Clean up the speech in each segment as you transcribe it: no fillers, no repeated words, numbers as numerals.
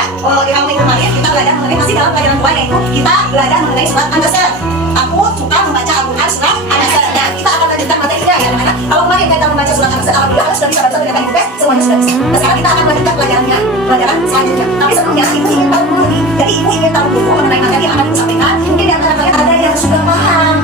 ya. Yang minggu kemarin kita belajar mengenai masih dalam pelajaran 2, yaitu kita belajar mengenai surat An-Nasr. Aku suka membaca Al-Quran surat An-Nasr. Nah, kita akan lanjutkan materinya ya, mana? Kalau kemarin kita membaca surat An-Nasr, alhamdulillah sudah bisa baca dengan baik, semuanya sudah bisa. Nah, sekarang kita akan lanjutkan pelajaran selanjutnya. Tapi sebelumnya, ibu ingin tahu dulu nih. Jadi ibu ingin tahu dulu mengenai materi yang akan ibu sampaikan. Mungkin di antara kalian ada yang sudah paham.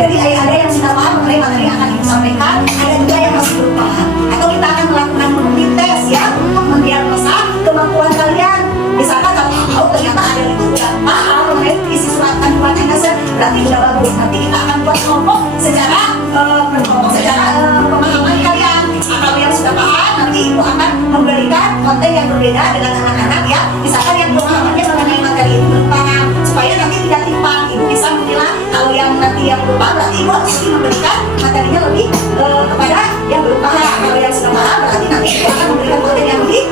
Jadi ada yang sudah paham mengenai materi yang akan ibu sampaikan, ada juga yang masih belum paham. Atau kita akan melakukan mungkin tes ya, untuk mendiagnosa kemampuan kalian. Misalkan kalau ternyata ada yang sudah paham mengenai isi surat An-Nasr, berarti sudah bagus. Nanti kita akan buat kelompok secara pemahaman kalian. Kalau yang sudah paham, nanti ibu akan memberikan konten yang berbeda dengan anak-anak ya. Misalkan yang pemahamannya mengenai materi itu belum paham, supaya nanti tidak timpang. Ibu bisa memilah. Kalau yang nanti yang belum paham, berarti ibu harus memberikan materinya lebih kepada yang belum paham. Kalau yang sudah paham, berarti nanti ibu akan memberikan konten yang lebih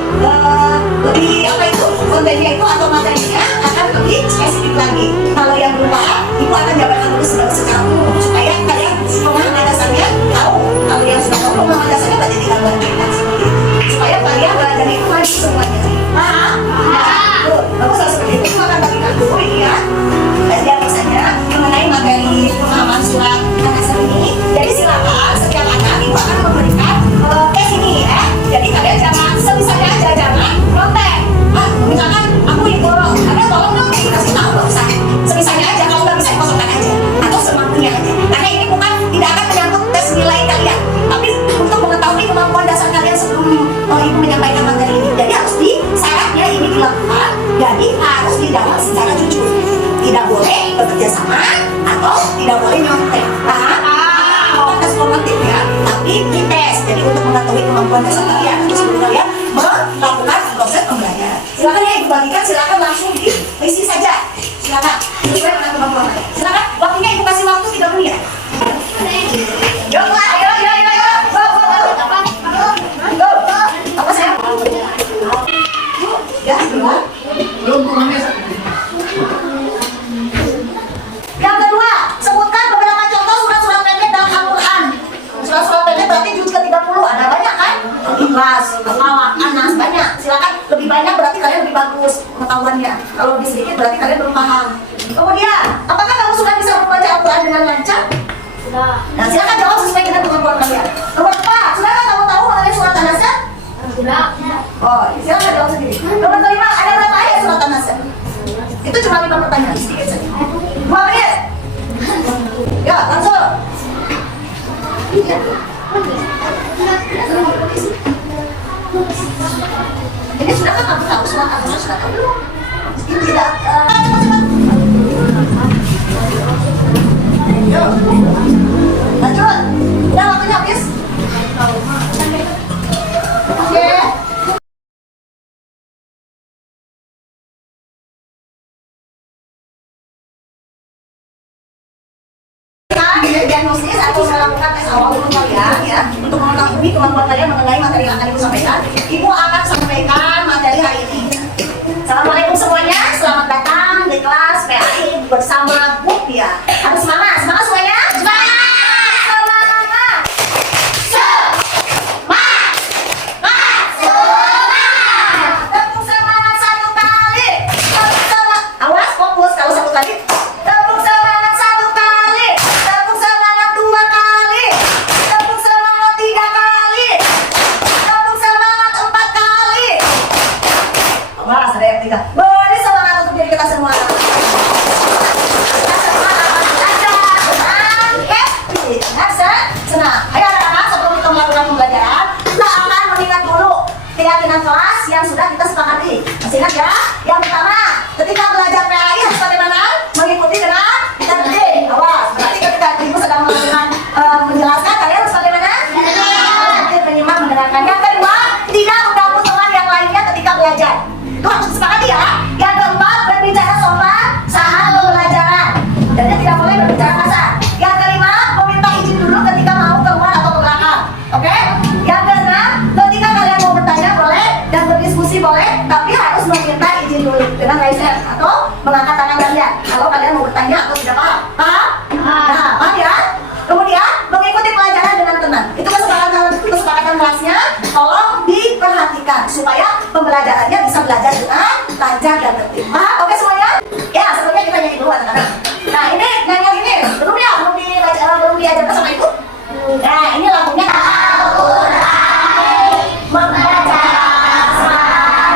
apa itu, kontennya itu atau materinya akan lebih spesifik lagi. Kalau yang belum paham, ibu akan jabarkan dulu secara umum supaya kalian pemahaman dasarnya tahu. Kalau yang sudah tahu pemahaman dasarnya, berarti tinggal bandingkan seperti itu, supaya kalian belajar itu maju semuanya. Paham? Tuh, bagus seperti itu. Ibu akan bagikan dulu ini ya. Dan biasanya mengenai materi pemahaman surat An-Nasr ini. Jadi silakan setiap anak ibu akan memberikan tes ini ya. Jadi kalian jangan sebisanya aja, jangan protes. Misalkan aku ingin borong, ada tolong dong dikasih tahu, nggak usah. Sebisanya aja, kalau nggak bisa kosongkan aja atau semampunya aja. Karena ini bukan tidak akan menyangkut tes nilai kalian, tapi untuk mengetahui kemampuan dasar kalian sebelum ibu menyampaikan materi ini. Jadi harus syaratnya ini dilakukan. Jadi harus dijawab secara jujur. Tidak boleh bekerja sama atau tidak boleh nyontek. Paham? Bukan tes formatif ya, tapi dites. Jadi untuk mengetahui kemampuan dasar kalian, terus sebelum kalian melakukan proses pembelajaran. Silakan ya ibu bagikan, silakan langsung diisi saja. Silakan. Sesuai dengan kemampuan kalian. Silakan. Waktunya ibu kasih waktu 3 menit. Yuk, ayo. Go. Apa saya? Ya, belum. Yang kedua, sebutkan beberapa contoh surat-surat pendek dalam Al-Quran. Surat-surat pendek berarti juz ke-30, ada banyak kan? Ikhlas, Al-Falaq, An-Nas, banyak. Silakan, lebih banyak berarti kalian lebih bagus pengetahuannya. Kalau lebih sedikit berarti kalian belum paham. Kemudian, apakah kamu sudah bisa membaca Al-Quran dengan lancar? Sudah. Nah, silakan jawab sesuai dengan kemampuan kalian. Nomor 4, sudahkah kamu tahu mengenai surat An-Nasr? Sudah. Oh, silakan jawab sendiri. Nomor 5, ada berapa ayat surat An-Nasr? Itu cuma 5 pertanyaan, sedikit saja. 2 menit. Ya, langsung. Ini sudah kan kamu tahu surat An-Nasr, sudah tahu belum? Ini tidak. Cepat. Yuk. Lanjut. Udah waktunya habis. Oke. Diagnosis atau melakukan tes awal dulu kalian ya, untuk mengetahui kemampuan kalian mengenai materi yang akan ibu sampaikan. Ibu akan sampaikan materi hari ini. Assalamualaikum semuanya, selamat datang di kelas PAI bersama Bu Pia. Harus semangat semuanya. Tepuk semangat 1 kali. Tepuk semangat. Awas fokus kalau 1 kali. Tepuk semangat 1 kali. Tepuk semangat 2 kali. Tepuk semangat 3 kali. Tepuk semangat 4 kali. Awas ada yang 3. Beri semangat untuk diri kita semua. Senang. Ayo anak-anak, sebelum kita melakukan pembelajaran, kita akan mengingat dulu keyakinan kelas yang sudah kita sepakati. Masih ingat ya? Yang pertama, ketika belajar PAI harus bagaimana? Mengikuti dengan tertib. Awas, berarti ketika ibu sedang menjelaskan, kalian harus bagaimana? Tertib, menyimak, mendengarkan. Yang kedua, tidak mengganggu teman yang lainnya ketika belajar. Itu harus disepakati ya. Yang keempat, berbicara sopan saat pembelajaran. Dan tidak boleh berbicara kasar. Yang kelima, meminta izin dulu ketika mau keluar atau ke belakang. Oke? Yang keenam, ketika kalian mau bertanya boleh dan berdiskusi boleh, tapi harus meminta izin dulu dengan raise hand atau mengangkat tangan kalian kalau kalian mau bertanya atau tidak paham. Paham? Nah, paham ya? Kemudian, mengikuti pelajaran dengan tenang. Itu kesepakatan kelasnya. Tolong diperhatikan supaya pembelajarannya bisa belajar dengan lancar. lancar dan tertib. Oke semuanya? Ya, sebelumnya kita nyanyi dulu anak-anak. Nah, ini nyanyian ini belum ya, belum diajarkan sama ibu. Nah, ini lagunya Al-Qur'an membaca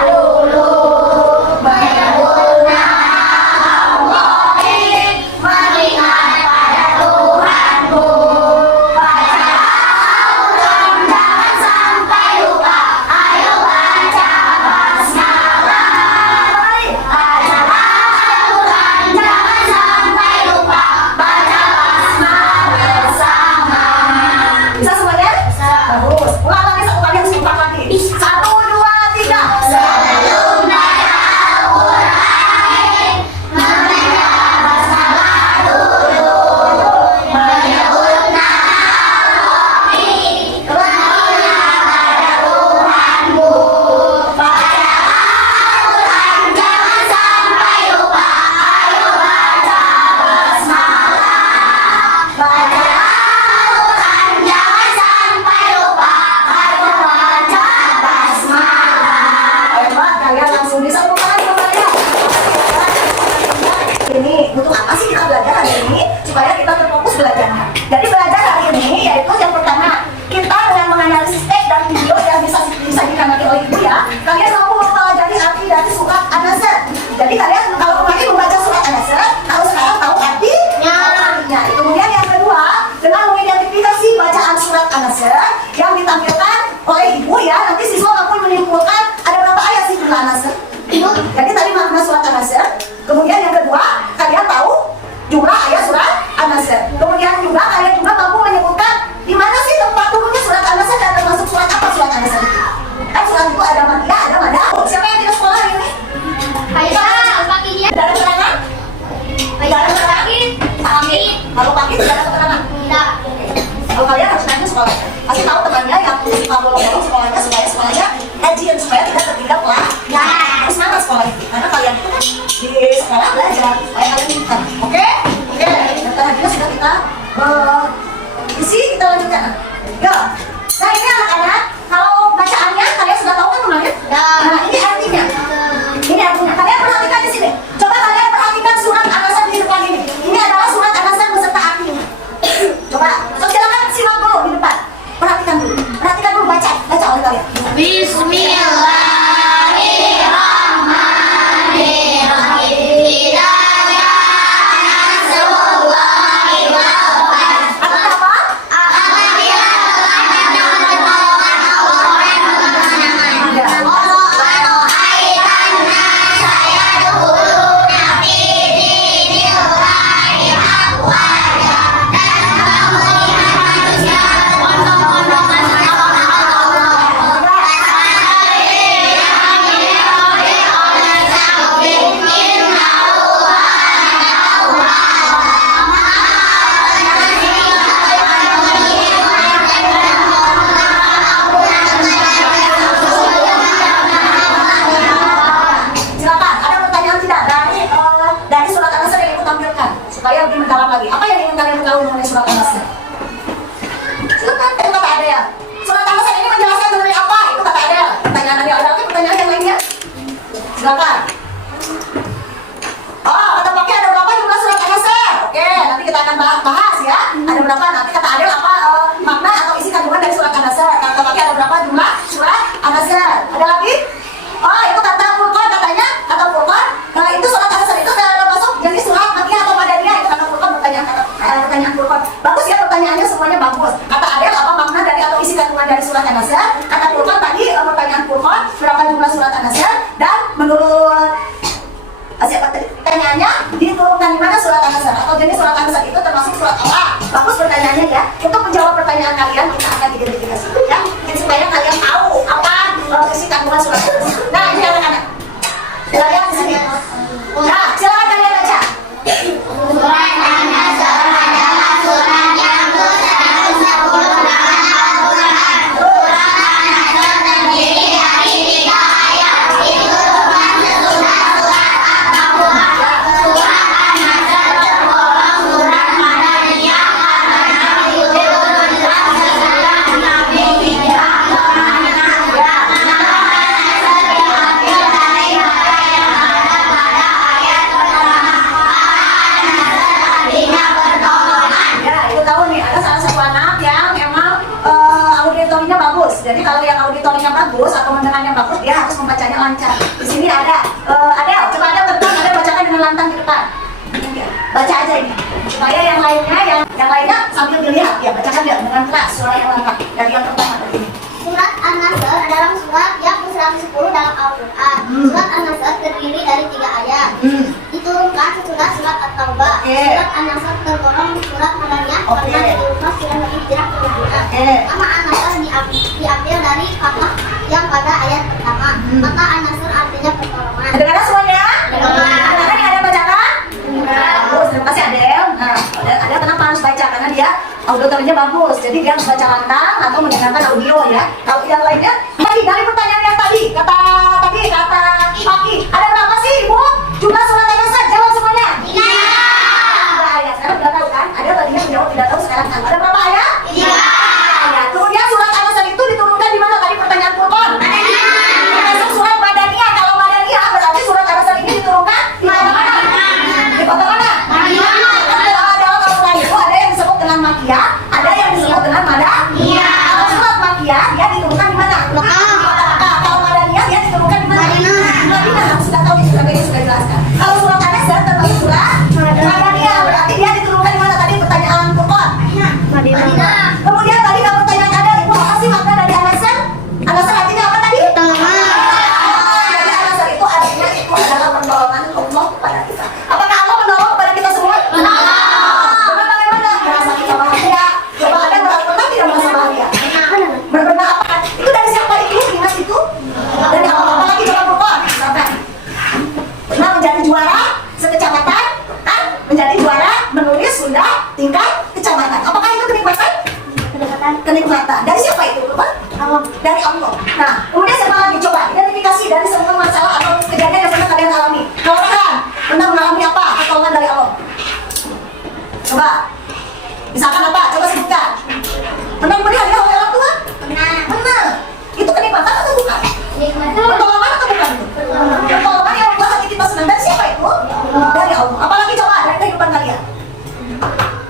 dulu menyebutnya Allah mengingat pada Tuhanmu. Baca Al-Quran jangan sampai lupa. Ayo baca basmalah. Baca Al-Quran jangan sampai lupa. Baca basmalah bersama. Bisa semuanya? Bagus. Ulang lagi satu kali, harus ulang lagi. 1, 2, 3. Sebelum baca Al-Quran membaca basmalah dulu menyebutnya Allah mengingat pada Tuhanmu. Baca Al-Quran jangan sampai lupa. Ayo baca basmalah. Baca Al-Quran jangan sampai lupa. Ayo baca basmalah. Hebat, kalian langsung bisa bukan saya. Ini untuk apa sih kita belajar hari ini? Supaya kita terfokus belajarnya. Jadi belajar hari ini yaitu yang pertama, kita dengan menganalisis teks dan video yang bisa disajikan nanti oleh ibu ya, kalian mampu mempelajari arti dari surat An-Nasr. Jadi kalian kalau kemarin membaca surat An-Nasr, kalau sekarang tahu artinya. Kemudian yang kedua, dengan mengidentifikasi bacaan surat An-Nasr yang ditampilkan oleh ibu ya, nanti siswa mampu menyimpulkan ada berapa ayat sih jumlah An-Nasr. Jadi tadi makna surat An-Nasr. Kemudian yang kedua, kalian tahu jumlah ayat surat An-Nasr. Kemudian juga kalian juga mampu menyebutkan di mana sih tempat turunnya surat An-Nasr dan termasuk surat apa surat An-Nasr itu. Kan surat itu ada Makkiyah, ada Madaniyah. Siapa yang tidak sekolah hari ini? Tidak ada keterangan? Tidak ada keterangan? Amin. Kalau pagi tidak ada keterangan? Tidak. Kalau kalian harus nanti sekolah, kasih tahu temannya yang suka bolong-bolong sekolahnya supaya sekolahnya rajin, supaya tidak tertinggal pelajaran. Harus semangat sekolah itu, karena kalian itu kan di sekolah belajar supaya kalian pintar. Oke? Dan tadinya sudah kita isi, kita lanjutkan. Ya. Nah ini anak-anak, kalau bacaannya kalian sudah tahu kan kemarin? Nah ini artinya. Ini artinya. Kalian perhatikan di sini. Coba kalian perhatikan surat An-Nasr di depan ini. Ini adalah surat An-Nasr beserta artinya. Coba, silakan simak dulu di depan. Perhatikan dulu, baca oleh kalian. Bismillahirrahmanirrahim. Idza jaa nasrullahi wal fath. Apa? Apabila supaya lebih mendalam lagi. Apa yang ingin kalian tahu mengenai surat An-Nasr? Silakan, itu kata ada ya. Surat An-Nasr ini menjelaskan mengenai apa? Itu kata ada ya. Pertanyaan ada lagi, pertanyaan yang lainnya? Silakan. Oh, kata pakai ada berapa jumlah surat An-Nasr? Oke, nanti kita akan bahas ya. Ada berapa? Nanti kata ada apa makna atau isi kandungan dari surat An-Nasr. Kata pakai ada berapa jumlah surat An-Nasr? Ada lagi? Oh, itu kata Furqan katanya, kata Furqan. Nah, itu surat An-Nasr itu termasuk jenis surat Makkiyah atau Madaniyah. Itu kata Furqan, pertanyaan Furqan. Bagus ya pertanyaannya, semuanya bagus. Kata Adel apa makna dari atau isi kandungan dari surat An-Nasr? Kata Furqan tadi pertanyaan Furqan, berapa jumlah surat An-Nasr? Dan menurut siapa tadi? Pertanyaannya diturunkan di mana surat An-Nasr atau jenis surat An-Nasr itu termasuk surat Allah. Bagus pertanyaannya ya. Untuk menjawab pertanyaan kalian kita akan identifikasi ya, supaya kalian tahu apa isi kandungan surat An-Nasr. Nah ini anak-anak, silakan di sini. Nah silakan kalian baca. Surat An-Nasr adalah surat yang ke-110 dalam Al-Quran. Surat An-Nasr terdiri dari 3 ayat. Itu termasuk surat At-Tawbah. Surat An-Nasr tergolong surat Madaniyah karena diturunkan setelah Nabi hijrah ke Madinah. Surat An-Nasr Jadi kalau yang auditornya bagus atau mendengarnya bagus, dia harus membacanya lancar. Di sini ada Adel, coba Adel ke depan, Adel bacakan dengan lantang di depan. Baca aja ini, supaya yang lainnya sambil dilihat ya, bacakan dia dengan keras suara yang lantang. Dari yang pertama tadi ini. Surat An-Nasr adalah surat yang ke-110 dalam Al-Quran. Surat An-Nasr terdiri dari 3 ayat. Diturunkan sesudah surat At-Taubah. Surat An-Nasr tergolong surat Madaniyah karena diturunkan sudah lebih hijrah ke-2. Nama An-Nasr diambil dari kata yang pada ayat pertama. Maka An-Nasr artinya pertolongan. Dengar semuanya? Dengar yang ada bacakan? Bagus, terima kasih Adel. Nah, Adel kenapa harus baca? Karena dia auditornya bagus, jadi dia harus baca lantang atau mendengarkan audio ya. Kalau yang lainnya, dari pertanyaan yang tadi, kata Paki, ada berapa sih Ibu? Jumlah surat An-Nasr, jawab semuanya. Iya. Nah, ya, sekarang udah tahu kan? Adel tadinya menjawab tidak tahu, sekarang tahu. Ada berapa ayat? Iya. Ya, kemudian surat An-Nasr itu diturunkan di mana tadi pertanyaan Purkon? Termasuk surat Madaniyah. Kalau Madaniyah berarti surat An-Nasr ini diturunkan di mana? Di kota mana? Ada yang disebut dengan Makiyah, ada yang disebut dengan Madaniyah. Kalau surat Makiyah dia diturunkan di mana? Kalau Madaniyah dia diturunkan di mana? Madinah. Sudah tahu itu, tapi ini sudah jelaskan. Kalau surat An-Nasr termasuk surat Madaniyah, berarti dia diturunkan di mana tadi pertanyaan Purkon? Madinah. Kemudian tadi kalau pertanyaan ada, Ibu apa sih makna dari An-Nasr? An-Nasr artinya apa tadi? Jadi An-Nasr itu artinya itu adalah pertolongan Allah kepada kita. Apakah Allah menolong kepada kita semua? Benar bagaimana? Merasa kita bahagia. Coba ada pernah tidak merasa bahagia? Benar apa? Itu dari siapa itu? Ingat itu? Dari Allah. Apalagi coba Purkon. Pernah menjadi juara sekecamatan? Menjadi juara menulis sudah tingkat kecamatan. Apakah itu kenikmatan? Kenikmatan. Dari siapa itu? Allah. Dari Allah. Nah, kemudian siapa lagi? Coba identifikasi dari semua masalah atau kejadian yang pernah kalian alami. Kalau kalian pernah mengalami apa? Pertolongan dari Allah. Coba. Misalkan apa? Coba sebutkan. Pernah memberi hadiah oleh orang tua? Pernah. Itu kenikmatan atau bukan? Pertolongan atau bukan itu? Pertolongan yang membuat hati kita senang. Dari siapa itu? Dari Allah. Apalagi coba dari kehidupan kalian.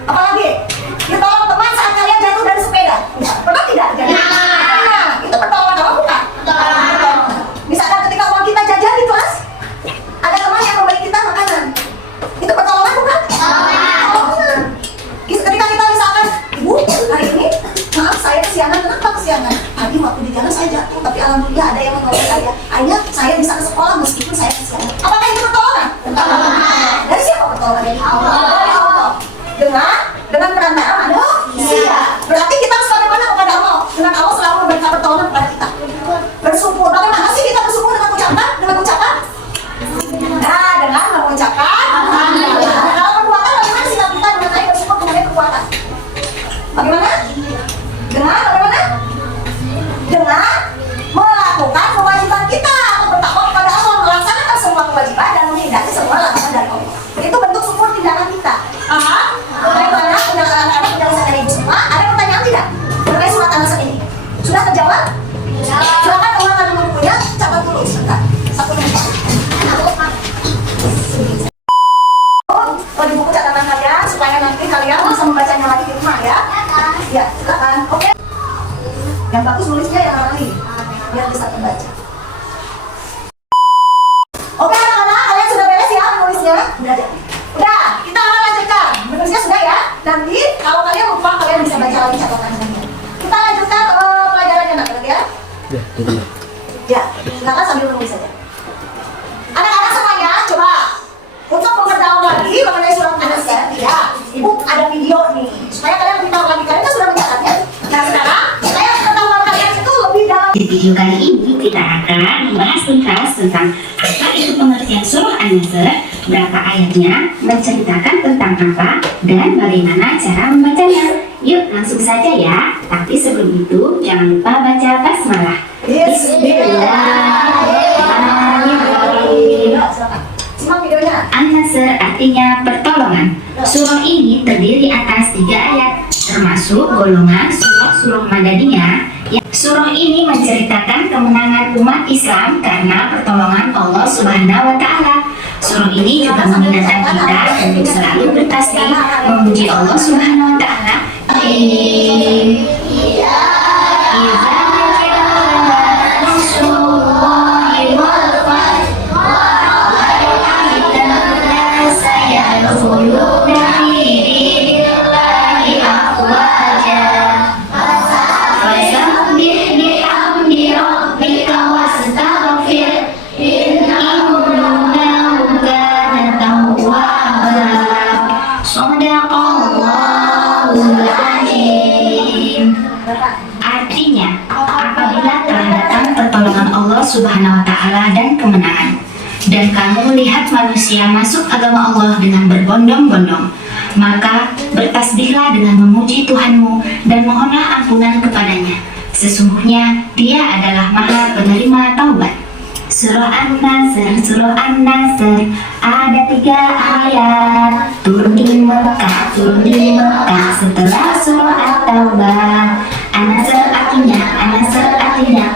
Apalagi? Ditolong teman saat kalian jatuh dari sepeda. Pernah tidak? Nah, itu pertolongan apa bukan? Pertolongan. Misalkan ketika uang kita jajan di kelas, ada teman yang memberi kita makanan. Itu pertolongan bukan? Pertolongan. Ketika kita misalkan, Ibu, hari ini, maaf saya kesiangan. Kenapa kesiangan? Tadi waktu di jalan saya jatuh, tapi alhamdulillah ada yang menolong saya. Akhirnya saya bisa ke sekolah meskipun saya kesiangan. Apakah itu pertolongan? Pertolongan. Dari siapa pertolongan? Dari Allah. Dari Allah. Dengan perantara manusia. Berarti kita harus bagaimana kepada Allah? Dengan Allah selalu memberikan pertolongan kepada kita. Bersyukur. Bagaimana sih kita bersyukur dengan ucapan? Nah, dengan mengucapkan. Kalau perbuatan bagaimana sikap kita mengenai bersyukur mengenai perbuatan? Bagaimana? Dengan bagaimana? Dengan melakukan kewajiban kita atau bertakwa kepada Allah, melaksanakan semua kewajiban dan menghindari semua larangan dari Allah. Itu bentuk syukur tindakan kita. Bagaimana anak-anak penjelasan dari Ibu semua? Ada pertanyaan tidak mengenai surat An-Nasr ini? Sudah terjawab? Silakan ulangan dulu bukunya, catat dulu sebentar. 1 menit. Oh, di buku catatan kalian supaya nanti kalian bisa membacanya lagi di rumah ya. Ya, silakan. Oke. Yang bagus nulisnya yang rapi, biar bisa terbaca. Oke anak-anak, kalian sudah beres ya menulisnya? Udah, kita akan lanjutkan. Menulisnya sudah ya? Nanti kalau kalian lupa, kalian bisa baca lagi catatannya. Kita lanjutkan ke pelajarannya nanti ya? Ya, silakan sambil menulis saja. Anak-anak semuanya, coba untuk memperdalam lagi mengenai surat An-Nasr, ya, Ibu ada video nih, supaya kalian lebih tahu lagi. Kalian kan sudah mencatatnya. Nah sekarang, supaya pengetahuan kalian itu lebih dalam. Di video kali ini kita akan membahas tuntas tentang apa itu pengertian surah An-Nasr, berapa ayatnya, menceritakan tentang apa, dan bagaimana cara membacanya. Yuk langsung saja ya. Tapi sebelum itu jangan lupa baca basmalah. Bismillahirrahmanirrahim. Simak videonya. An-Nasr artinya pertolongan. Surah ini terdiri atas 3 ayat, termasuk golongan surah Madaniyah. Surah ini menceritakan kemenangan umat Islam karena pertolongan Allah Subhanahu wa Ta'ala. Surah ini juga mengingatkan kita untuk selalu bertasbih memuji Allah Subhanahu wa Ta'ala. Idza Artinya, apabila telah datang pertolongan Allah Subhanahu wa Ta'ala dan kemenangan, dan kamu melihat manusia masuk agama Allah dengan berbondong-bondong, maka bertasbihlah dengan memuji Tuhanmu dan mohonlah ampunan kepadanya. Sesungguhnya Dia adalah Maha Penerima Taubat. Surah An-Nasr ada 3 ayat, turun di Mekah setelah surah At-Taubah. An-Nasr artinya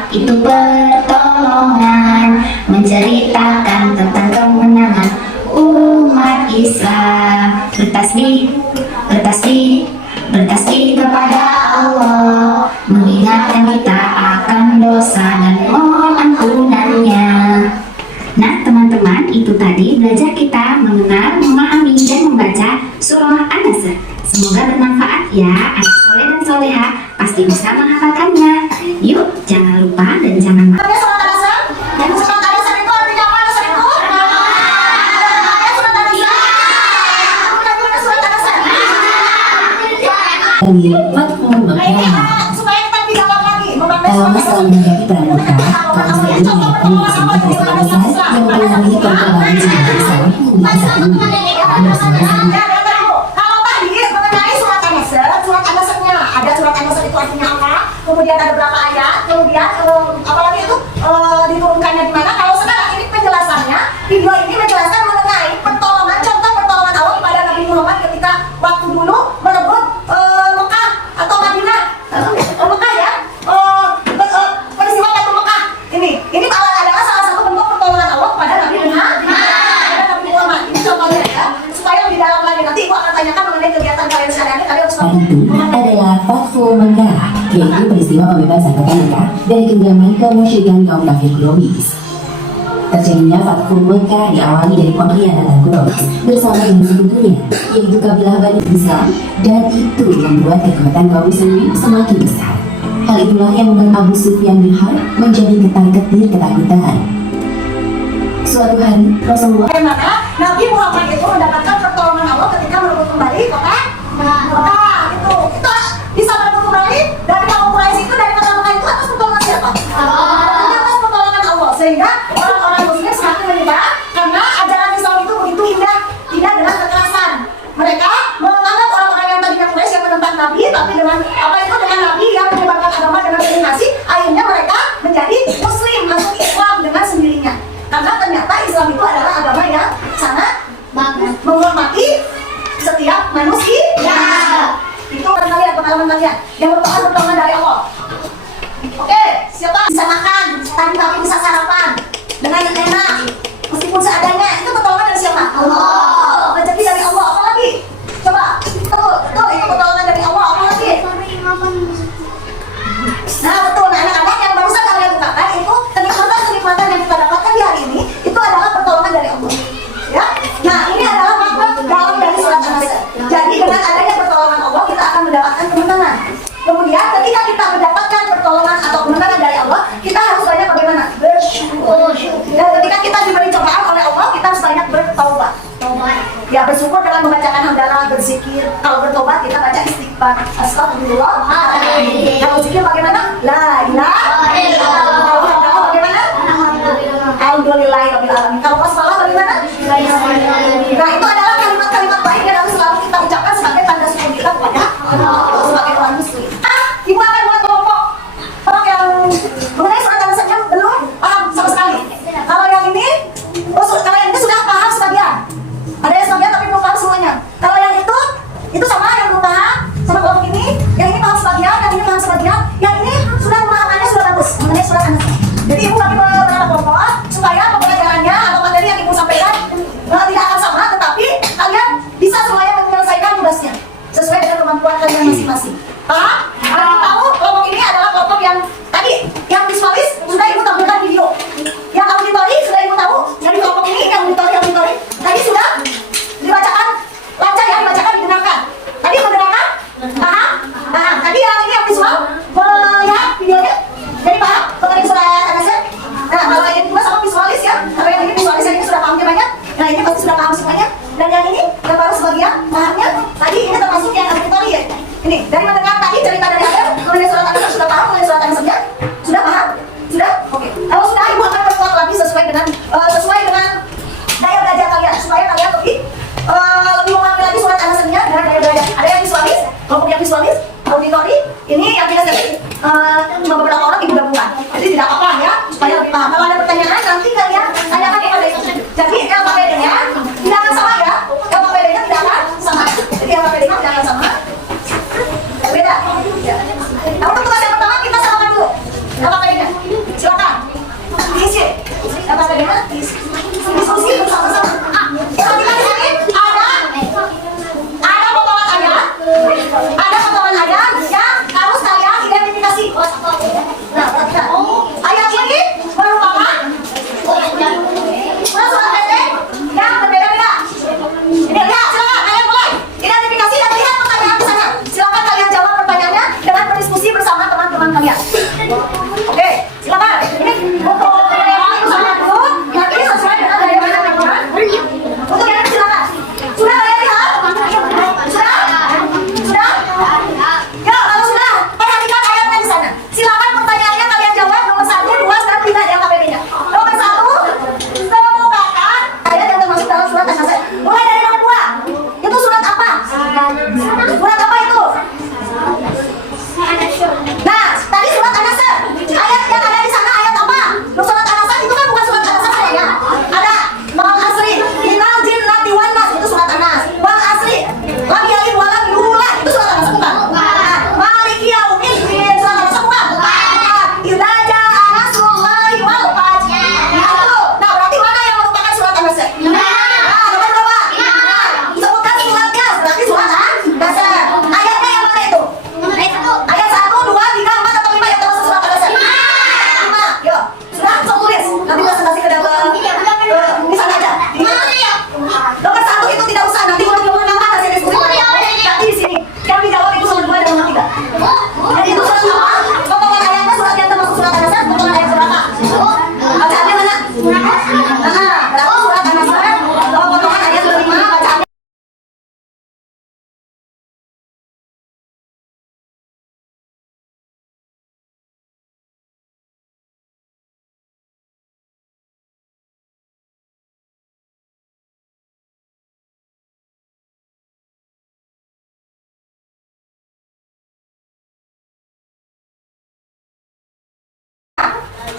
itu pertolongan, menceritakan tentang kemenangan umat Islam. Bertasbih kepada Allah, mengingatkan kita akan dosa dan mohon ampunannya. Nah teman-teman, itu tadi belajar kita mengenal, memahami, dan membaca surah An-Nasr. Semoga bermanfaat ya. Anak soleh dan soleha pasti bisa menghafalkannya. Yuk, jangan lupa dan jangan Ada surat An-Nasr? Dan surat An-Nasr itu artinya apa, Nasr itu? Ada surat An-Nasr? Ada surat An-Nasr? Fathu Nah ini Makkah. supaya kita lebih dalam lagi memahami Dalam surat masalah An-Nasr. menghadapi pramuka, kaum muslimin meyakini pesan Islam besar yang mempengaruhi perkembangan sejarah Islam hingga saat ini. Pada Ya, dengar Bu. Kalau tadi mengenai surat An-Nasr, surat An-Nasrnya ada surat An-Nasr itu artinya apa? Kemudian ada berapa ayat? Kemudian apalagi itu diturunkannya di mana? Kalau sekarang ini penjelasannya, video ini menjelaskan mengenai pertolongan, contoh pertolongan Allah kepada Nabi Muhammad ketika waktu dulu merebut Mekah atau Madinah. Mekah ya. Peristiwa Batu Mekah. Ini adalah salah satu bentuk pertolongan Allah kepada Nabi Muhammad. Ini contohnya ya, supaya lebih dalam lagi. Nanti Ibu akan tanyakan mengenai kegiatan kalian sehari-hari. Kalian harus itu adalah Fathu Makkah, yaitu peristiwa pembebasan kota Mekah dari genggaman kemusyrikan kaum kafir Quraisy. Terjadinya Fathu Makkah diawali dari pengkhianatan Quraisy bersama dengan sekutunya, yaitu kabilah Bani Islam, dan itu membuat kekuatan kaum muslimin semakin besar. Hal itulah yang membuat Abu Sufyan bin Harb menjadi ketar-ketir ketakutan. Suatu hari, Rasulullah bagaimana Nabi Muhammad itu mendapatkan pertolongan Allah ketika merebut kembali kota Mekah. Itu bisa merebut kembali dari kaum Quraisy itu, dari kota Mekah itu atas pertolongan siapa? Atas pertolongan Allah, sehingga orang-orang muslim semakin menyebar karena ajaran Islam itu begitu indah dengan kekerasan. Mereka menganggap orang-orang yang tadinya Quraisy yang menentang Nabi, tapi dengan Nabi yang menyebarkan agama dengan penuh kasih, akhirnya mereka menjadi Muslim, masuk Islam dengan sendirinya. Karena ternyata Islam itu adalah agama yang sangat menghormati setiap manusia. Itu pengalaman kalian yang merupakan pertolongan dari Allah. Oke, siapa bisa makan? Tadi kami bisa sarapan dengan enak, meskipun seadanya. Itu pertolongan dari siapa? Allah. Rezeki dari Allah. Apa lagi? Coba. Betul, itu pertolongan dari Allah. Apa lagi? Nah betul, anak-anak yang barusan kalian bukakan itu kenikmatan yang kita dapatkan di hari ini itu adalah pertolongan dari Allah. Ya, nah ini adalah makna dalam dari surat An-Nasr. Jadi dengan adanya pertolongan Allah kita akan mendapatkan kemenangan. Kemudian ketika kita mendapatkan pertolongan atau kemenangan dari Allah, kita harus banyak bagaimana? Bersyukur. Dan ketika kita diberi cobaan oleh Allah, kita harus banyak bertaubat. Ya, bersyukur dengan membacakan hamdalah, berzikir. Kalau bertobat kita baca istighfar. Astagfirullah. Kalau zikir bagaimana? La ilaha illallah. Kalau hamdalah bagaimana? Alhamdulillahirabbil alamin. Kalau basmalah bagaimana? Nah, itu adalah kalimat-kalimat baik yang harus selalu kita ucapkan sebagai tanda syukur kita kepada Allah sebagai orang muslim. Ibu akan buat kelompok yang mengenai surat An-Nasr belum paham sama sekali. Kalau yang ini sudah paham sebagian. Ada yang sebagian tapi belum paham semuanya. Kalau yang itu sama yang belum paham sama kelompok ini. Yang ini paham sebagian, yang ini paham sebagian. Yang ini sudah pemahamannya sudah bagus mengenai surat An-Nasr. Jadi ibu bagi beberapa kelompok supaya pembelajarannya atau materi yang ibu sampaikan tidak akan sama, tetapi kalian bisa semuanya menyelesaikan tugasnya sesuai dengan kemampuan kalian masing-masing. Paham? Kalian tahu kelompok ini adalah kelompok yang tadi yang visualis sudah ibu tampilkan video. Yang auditory sudah ibu tahu. Dari kelompok ini yang auditory tadi sudah dibacakan lancar ya, dibacakan didengarkan. Tadi mendengarkan? Paham? Nah, tadi yang ini yang visual melihat videonya. Jadi paham mengenai surat An-Nasr? Nah, kalau yang kedua sama visualis ya. Kalau yang ini visualis, yang ini sudah pahamnya banyak. Nah, ini pasti sudah paham semuanya. Dan yang ini yang baru sebagian pahamnya. Tadi ini termasuk yang auditory ya. Ini dari mendengar tadi cerita dari Adam mengenai surat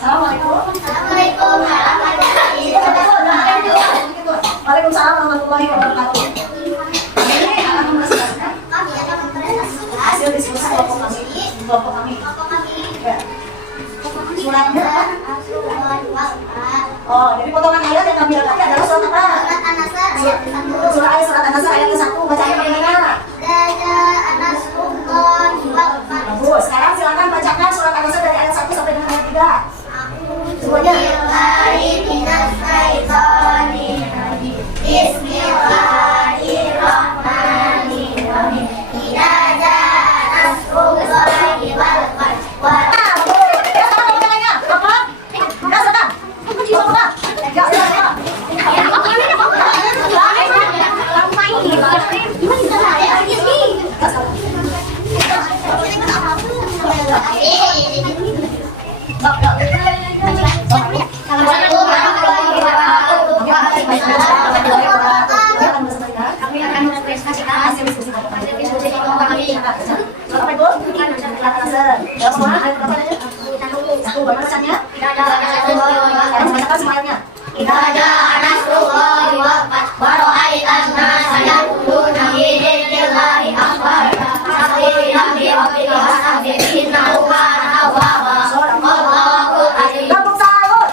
Assalamualaikum. Assalamualaikum warahmatullahi wabarakatuh. Waalaikumsalam warahmatullahi wabarakatuh. Ini akan mempersiapkan Kami akan mempresentasikan hasil diskusi kelompok kami. Kelompok kami. kelompok kami. Ya. Suratnya apa? Surat Al-Quran. Oh, jadi potongan ayat yang kami dapati adalah surat apa? Surat An-Nasr ayat 1. Surat An-Nasr ayat ke-1. Bacanya bagaimana? Dada An-Nasrullahi wal Fath. Bagus. Sekarang silakan bacakan surat An-Nasr dari ayat 1 sampai dengan ayat 3. Semuanya. Billahi minas syaitonir rajim. Bismillahirrahmanirrahim. Idza jaa nasrullahi wal fath. Kami akan mempresentasikan hasil diskusi kelompok kami. Surat apa itu? Surat An-Nasr. Yang semua ayat berapa tadi? 1. Bagaimana bacanya? Sekarang bacakan semuanya. Idza jaa nasrullahi wal fath wa ra'aitan nasa yadkhuluna fi dinillahi afwaja. Fastaghfir li rabbika wastaghfir innahu kana tawwaba. Shadaqallahul azim. Tepuk salut.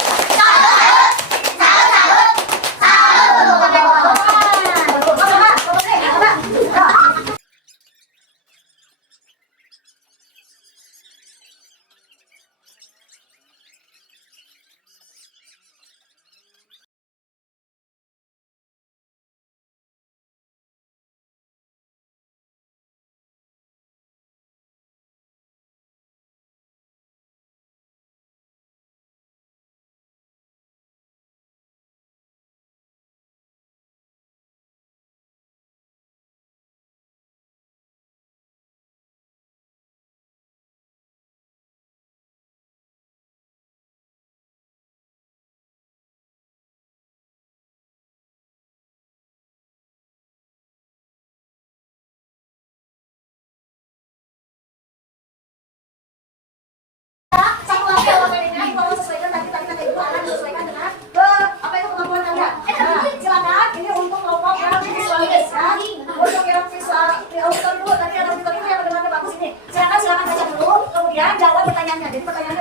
Satu lagi jawabannya, kalau sesuaikan tadi tadi itu akan disesuaikan dengan apa itu kemampuan Anda. Nah, silakan ini untuk kelompok yang visualisasi. Untuk yang visual dulu tadi ada itu yang bagaimana bagus ini. Silakan baca dulu, kemudian jawab pertanyaannya. Jadi pertanyaan